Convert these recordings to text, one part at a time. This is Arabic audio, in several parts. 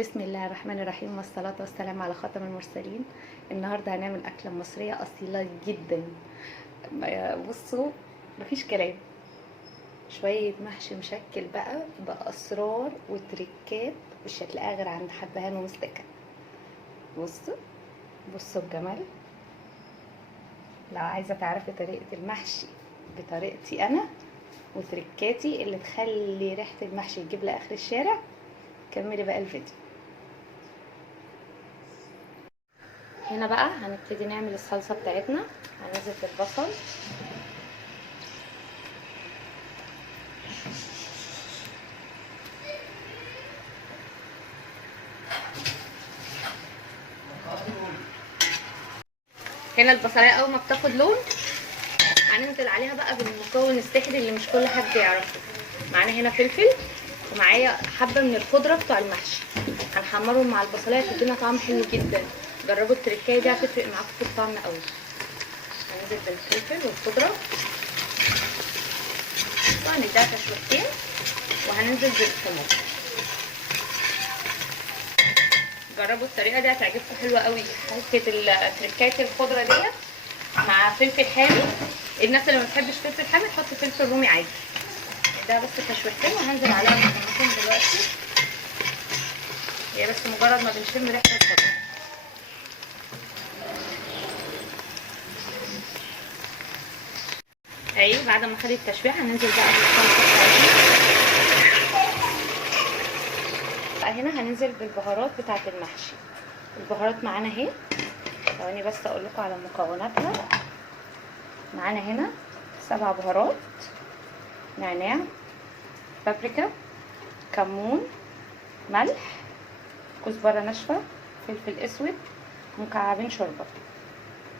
بسم الله الرحمن الرحيم، والصلاة والسلام على خاتم المرسلين. النهاردة هنعمل أكلة مصرية أصيلة جدا. بصوا، مفيش كلام. شوية محشي مشكل بقى بأسرار وتريكات مش هتلاقيها غير عند حبهان ومستكة. بصوا بصوا الجمال. لو عايزة تعرفي طريقة المحشي بطريقتي أنا وتريكاتي اللي تخلي ريحة المحشي تجيب لآخر الشارع، كملي بقى الفيديو. هنا بقى هنبتدي نعمل الصلصة بتاعتنا. هننزل بالبصل، هنا البصلايه اول ما بتاخد لون هننزل عليها بقى بالمكون السحري اللي مش كل حد يعرفه. معانا هنا فلفل، ومعايا حبه من الخضره بتوع المحشي، هنحمرهم مع البصلايه تدينا طعم حلو جدا. جربوا التركايه دي هتفرق معاكم في الطعم قوي. هننزل بالفلفل والخضره وهنديها تشويحتين، وهننزل بالطماطم. جربوا الطريقه دي هتعجبكم حلوه قوي. حته التركايه الخضره ديت مع فلفل حامي. الناس اللي ما بتحبش فلفل حامي تحط فلفل رومي عادي. ده بس تشويحتين، وهنزل عليها الطماطم دلوقتي. هي بس مجرد ما بنشم ريحه الخضره. اهي بعد ما خدت التشويح هننزل بقى بالصلصه بتاعتنا. هنا هننزل بالبهارات بتاعه المحشي. البهارات معانا اهي، ثواني بس اقول لكم على مكوناتها. معانا هنا 7 بهارات: نعناع، بابريكا، كمون، ملح، كزبره ناشفه، فلفل اسود، مكعبين شوربه.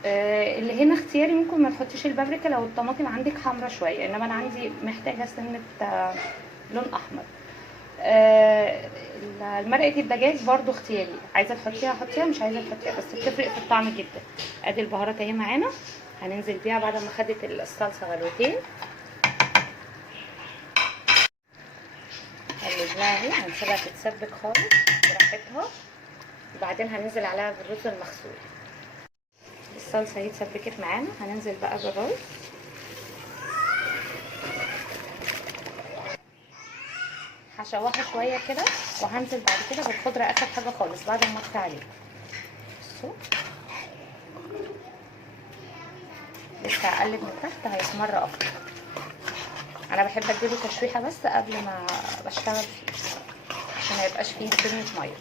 اللي هنا اختياري، ممكن ما تحطيش البابريكا لو الطماطم عندك حمرا شويه، انما انا عندي محتاجه سنه لون احمر. مرقه الدجاج برضو اختياري، عايزه تحطيها حطيها، مش عايزه تحطيها، بس بتفرق في الطعم جدا. ادي البهارات اهي معانا، هننزل بيها بعد ما خدت الصلصه غلوتين. قلبناها اهي، هنسيبها تتسبك خالص براحتها، وبعدين هننزل عليها بالرز المغسول. الصلصه اهي اتسبكت معانا، هننزل بقى بالرز. هشوحه شويه كده، وهنزل بعد كده بالخضره اخر حاجه خالص بعد ما اطفي عليه. بصوا، لسه هقلب من تحت هيحمر اكتر. انا بحب اديله تشويحه بس قبل ما بشتغل فيه عشان ما يبقاش فيه سنه ميه.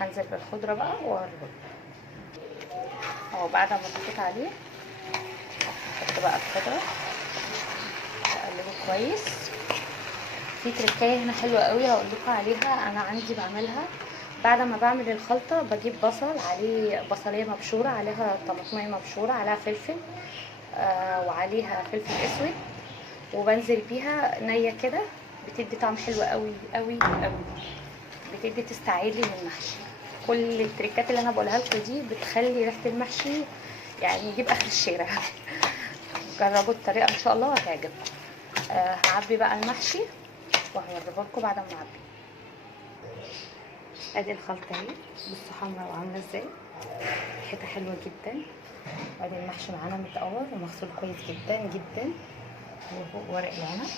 هنزل بالخضره بقى والرز اهو. بعد ما حطيت عليه هحط بقى الخضره، اقلبه كويس. في تركايه هنا حلوه قوي هقول لكم عليها، انا عندي بعملها. بعد ما بعمل الخلطه بجيب بصل عليه بصليه مبشوره، عليها طماطميه مبشوره، عليها فلفل وعليها فلفل اسود، وبنزل بيها نيه كده، بتدي طعم حلو قوي قوي قوي، بتدي تستعيلي من المحشي. كل التريكات اللي انا بقولها لكم دي بتخلي ريحه المحشي يعني يجيب اخر الشارع. جربوا الطريقه ان شاء الله وهتعجبكم. هعبي بقى المحشي وهوريها لكم بعد ما اعبي. ادي الخلطه اهي، بصوا حمرا وعامله ازاي، ريحتها حلوه جدا. ادي المحشي معانا متقور ومغسول كويس جدا جدا، وفوق ورق العنب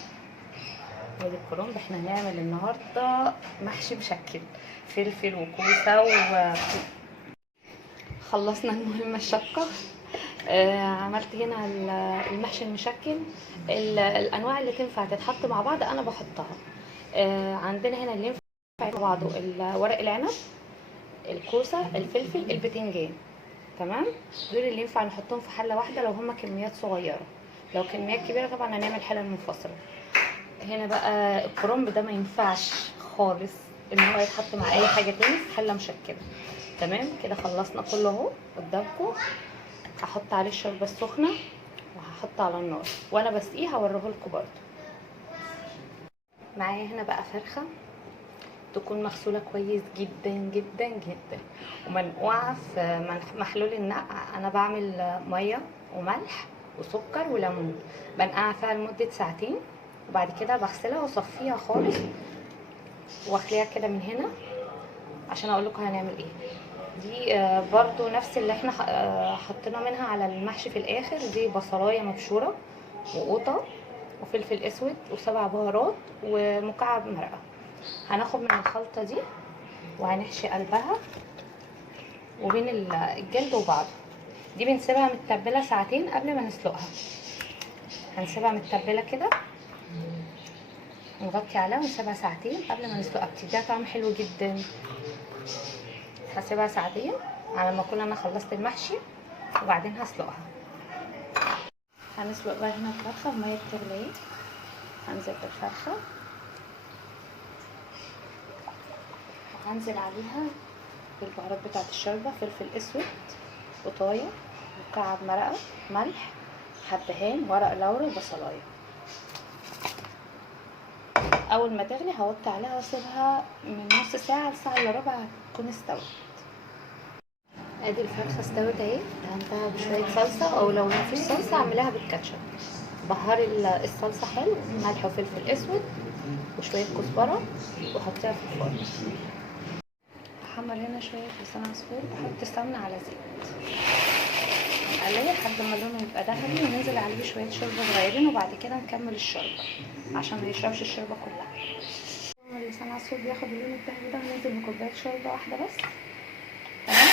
وادي الكرنب. احنا هنعمل النهارده محشي مشكل، فلفل وكوسه خلصنا المهمه الشاقه. عملت هنا المحشي المشكل. الانواع اللي تنفع تتحط مع بعض انا بحطها. عندنا هنا اللي ينفع مع بعضه ورق العنب، الكوسه، الفلفل، البتنجان. تمام، دول اللي ينفع نحطهم في حله واحده لو هما كميات صغيره. لو كميات كبيره طبعا هنعمل حله منفصله. هنا بقى الكرنب ده ما ينفعش خالص ان هو يتحط مع اي حاجه تاني في حله مشكله. تمام كده، خلصنا كله اهو قدامكم. هحط عليه الشوربه السخنه وهحط على النار، وانا بسقيه هوريه لكم برده. معايا هنا بقى فرخه تكون مغسوله كويس جدا جدا جدا ومنقوعه في محلول النقع. انا بعمل ميه وملح وسكر وليمون، بنقعها فيها لمده ساعتين، وبعد كده بغسلها واصفيها خالص واخليها كده من هنا عشان اقول لكم هنعمل ايه. دي برضو نفس اللي احنا حطينا منها على المحشي في الاخر. دي بصلايه مبشوره وقوطه وفلفل اسود وسبع بهارات ومكعب مرقه. هناخد من الخلطه دي وهنحشي قلبها وبين الجلد وبعضه. دي بنسيبها متبله ساعتين قبل ما نسلقها. هنسيبها متبله كده، نغطي عليها ونسيبها ساعتين قبل ما نسلقها، بتديها طعم حلو جدا. هسيبها ساعتين على ما اكون انا خلصت المحشي وبعدين هسلقها. هنسلق بقى هنا الفرخه بميه بتغلي. هنزل بالفرخه وهنزل عليها بالبهارات بتاعه الشوربه: فلفل اسود، قطايه، مكعب مرقه، ملح، حبهان، ورق لورا، وبصلايه. اول ما تغلي هوطي عليها واسيبها من نص ساعه لساعه الا ربع هتكون استوت. ادي الفرخه استوت اهي. دهنتها بشويه صلصه، او لو مفيش صلصه اعملها بالكاتشب. بهري الصلصه حلو، ملح وفلفل اسود وشويه كزبره، وحطيها في الفرن. احمر هنا شويه لسان عصفور، بحط سمنه على زيت، نقليه لحد ما لونه يبقى ذهبي، وننزل عليه شويه شوربه صغيرين، وبعد كده نكمل الشوربه عشان ما يشربش الشوربه كلها. لسان عصفور بياخد اللون الذهبي ده، وننزل بكوبايه شوربه واحده بس. تمام.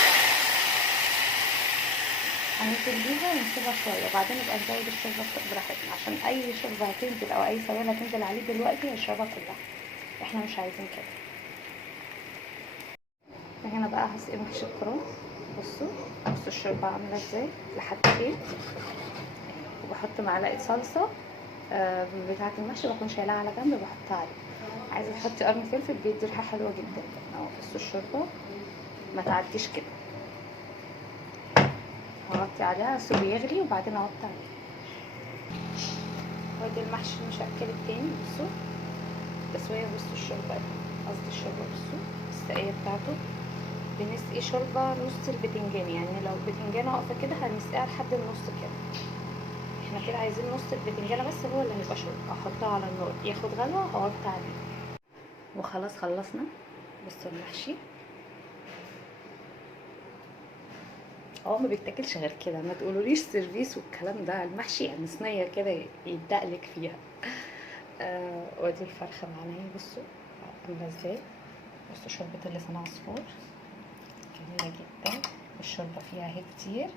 هننزل بيها ونسيبها شويه وبعدين نبقى نزود الشوربه براحتنا، عشان اي شوربه هتنزل او اي سوائل هتنزل عليه دلوقتي هيشربها كلها. احنا مش عايزين كده. هنا بقى هسقي محشي الكرنب. بصوا الشوربه عامله ازاي لحد فين. وبحط معلقه صلصه بتاعه المحشي، بكون شايلها على جنب بحطها عليه. عايزه تحطي قرن فلفل بيدي ريحه حلوه جدا. اهو بصوا الشوربه ما تعديش كده. هغطي عليها اسيبه يغلي وبعدين اغطي عليه. وادي المحشي المشكل التاني. بصوا التسويه. بصوا الشوربه، قصدي الشوربه، بصوا السقيه بتاعته. بنسقي شوربه نص البتنجان، يعني لو البتنجانه واقفه كده هنسقيها لحد النص كده. احنا كده عايزين نص البتنجانه بس هو اللي هيبقى شوربه. احطها على النار ياخد غلوه هغطي عليه. وخلاص خلصنا. بصوا المحشي ما بيتاكلش غير كده. ما تقولوليش سيرفيس والكلام ده. المحشي يعني صينيه كده يدقلك فيها. وادي الفرخه معانا اهي. بصوا عامله ازاي. بصوا شوربه اللسان عصفور جميله جدا، والشوربه فيها اهي كتير.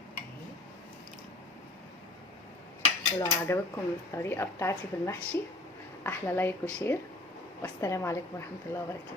ولو عجبتكم الطريقه بتاعتي في المحشي احلى لايك وشير، والسلام عليكم ورحمه الله وبركاته.